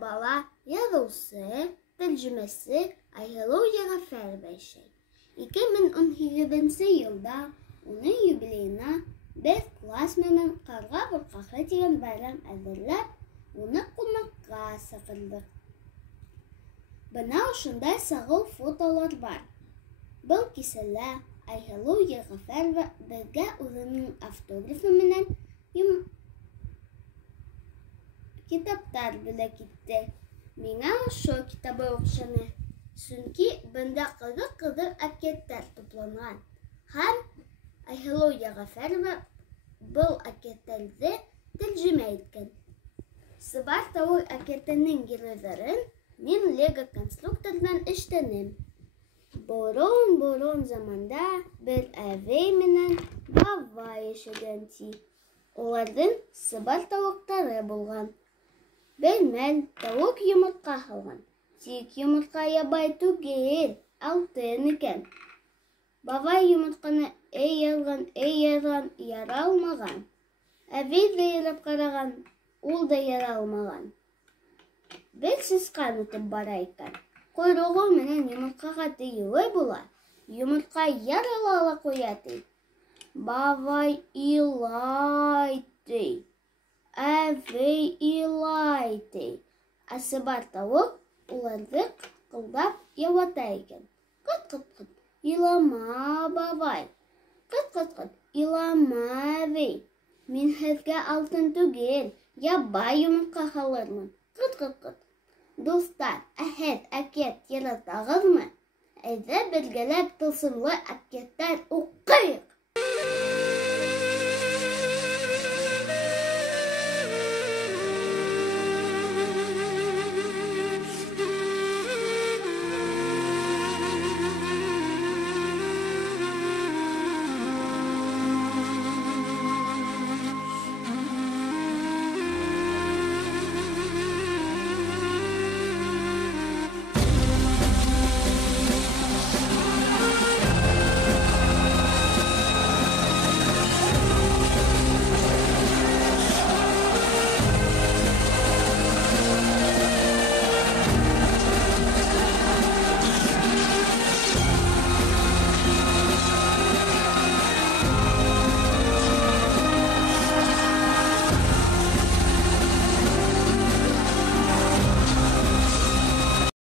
бала яҙыусы, тәржемәсе Айһылыу Йәғәфәрова эшләй. 2018 йылда уның юбилейына беҙ класс менән «Ҡарға борҡаҡы» тигән байрам әҙерләп, уны ҡунаҡҡа саҡырҙыҡ. Бына ошондай сағыу фотолар бар. Был кисәлә Айһылыу Йәғәфәрова беҙгә үҙенең автографы менән китаптар бүләк итте. Миңә ошо китабы оҡшаны, сөнки бында ҡыҙыҡ-ҡыҙыҡ әкиәттәр тупланған. Һәм Айһылыу Йәғәфәрова был әкиәттәрҙе тәржемә иткән. Сыбар тауыҡ әкиәтенең геройҙарын мин лего-конструкторҙан эшләнем. Борон заманда бер әбей менән бабай йәшәгән, ти. Уларҙың сыбар тауыҡтары булған. Бер мәл тауыҡ йомортҡа һалған. Тик йомортҡа ябай түгел, алтын икән. Бабай йомортҡаны эй яҙған, яра алмаған. Әбей ҙә ярап ҡараған, ул да яра алмаған. Бер сысҡан үтеп бара икән. Ҡойроғо менән йомортҡаға тейеүе була. Йомортҡа ярыла ла ҡуя, ти. Бабай илай, ти. Әбей илай, ти. Ә сыбар тауыҡ уларҙы ҡылдап яуата икән. Ҡыт-ҡыт-ҡыт, илама, бабай. Ҡыт-ҡыт-ҡыт, илама, әбей. Мин һеҙгә алтын түгел, ябай йомортҡа һалырмын. Ҡыт-ҡыт-ҡыт. Дуҫтар, ә һеҙ әкиәт яратағыҙмы? Әйҙә бергәләп тылсымлы әкиәттәр уҡыйыҡ!